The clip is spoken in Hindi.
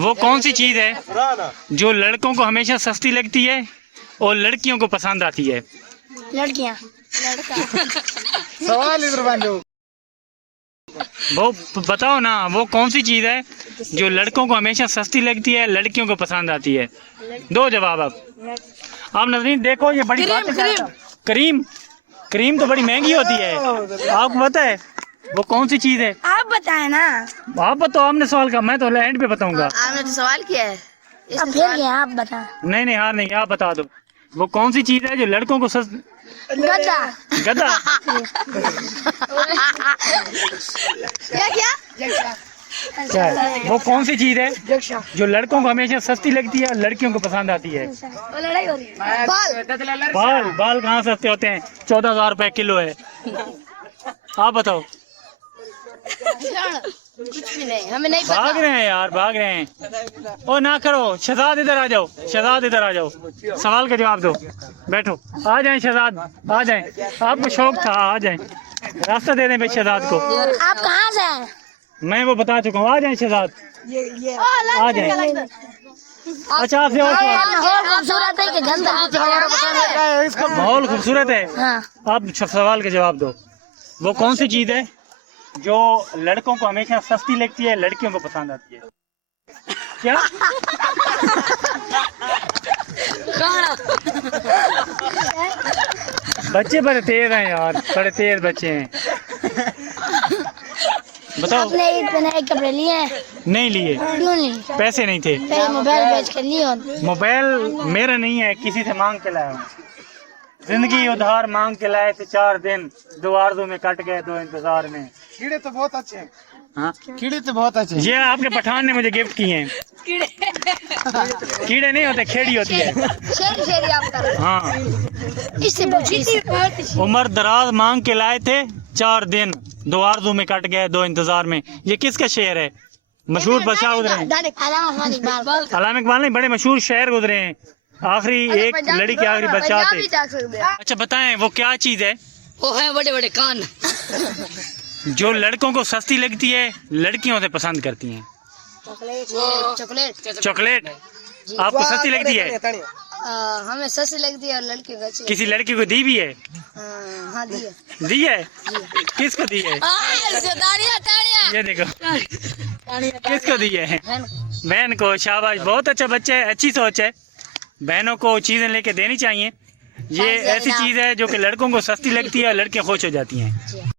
वो कौन सी चीज है जो लड़कों को हमेशा सस्ती लगती है और लड़कियों को पसंद आती है? लड़कियां। सवाल इधर बांधो। वो बताओ ना, वो कौन सी चीज है जो लड़कों को हमेशा सस्ती लगती है, लड़कियों को पसंद आती है? दो जवाब अब नजरीन देखो, ये बड़ी बात है। क्रीम। क्रीम तो बड़ी महंगी होती है, आपको पता है? वो कौन सी चीज है? आप बताए ना। आप बताओ, आपने सवाल का, मैं तो एंड पे बताऊंगा। आपने तो सवाल किया है। अब फिर क्या आप बता। नहीं हार नहीं, आप बता दो। वो कौन सी चीज है जो लड़कों को गधा। गधा? क्या है? वो कौन सी चीज है जो लड़कों को हमेशा सस्ती लगती है और लड़कियों को पसंद आती है? लड़ाई हो रही है। बाल। बाल कहाँ सस्ते होते हैं? 14,000 रुपए किलो है। आप बताओ। कुछ भी नहीं, हमें नहीं भाग रहे हैं यार, भाग रहे हैं। ओ ना करो, शहजाद इधर आ जाओ, शहजाद इधर आ जाओ, सवाल का जवाब दो। बैठो, आ जाएं शहजाद, आ जाएं। आपको शौक था, आ जाएं, रास्ता दे दें भाई शहजाद को। आप कहाँ से हैं? मैं वो बता चुका हूँ, आ जाएं शहजाद, आ जाएं। अच्छा आपसे और माहौल खूबसूरत है कि गंदा? माहौल खूबसूरत है। हाँ। आप सवाल का जवाब दो। वो कौन सी चीज है जो लड़कों को हमेशा सस्ती लगती है, लड़कियों को पसंद आती है? क्या? बच्चे बड़े तेज हैं यार, बड़े तेज बच्चे हैं। बताओ। आपने ईद पे नए कपड़े लिए हैं? नहीं लिए। क्यों नहीं? पैसे नहीं थे। पहले मोबाइल बेच कर लिए होते। मोबाइल मेरा नहीं है, किसी से मांग के लाया हूँ। जिंदगी उधार मांग के लाए थे, 4 दिन 2 आरज़ू में कट गए, 2 इंतजार में। कीड़े तो बहुत अच्छे हैं। हाँ, कीड़े तो बहुत अच्छे हैं। ये आपके पठान ने मुझे गिफ्ट किए हैं। कीड़े नहीं होते, खेड़ी होती है। शेरी आप कर। हाँ, इससे पूछिए। उम्र दराज मांग के लाए थे, 4 दिन 2 आरज़ू में कट गए, 2 इंतजार में। ये किसका शेर है? मशहूर बादशाह गुजरे हैं, अल्लामा इकबाल नहीं, बड़े मशहूर शेर गुजरे हैं। आखिरी एक लड़ी के आखिरी बच्चा थे। अच्छा बताएं, वो क्या चीज है? वो है बड़े बड़े कान। जो लड़कों को सस्ती लगती है, लड़कियों से पसंद करती हैं? चॉकलेट। चॉकलेट आपको सस्ती लगती है? हमें सस्ती लगती है और लड़की को अच्छी। किसी लड़की को दी भी है? हाँ दी है। दी है? किसको दी है? ये देखो, किसको दी है? बहन को। शाबाश, बहुत अच्छा बच्चा है, अच्छी सोच है। बहनों को चीजें लेके देनी चाहिए। ये ऐसी चीज है जो कि लड़कों को सस्ती लगती है और लड़कियां खुश हो जाती हैं।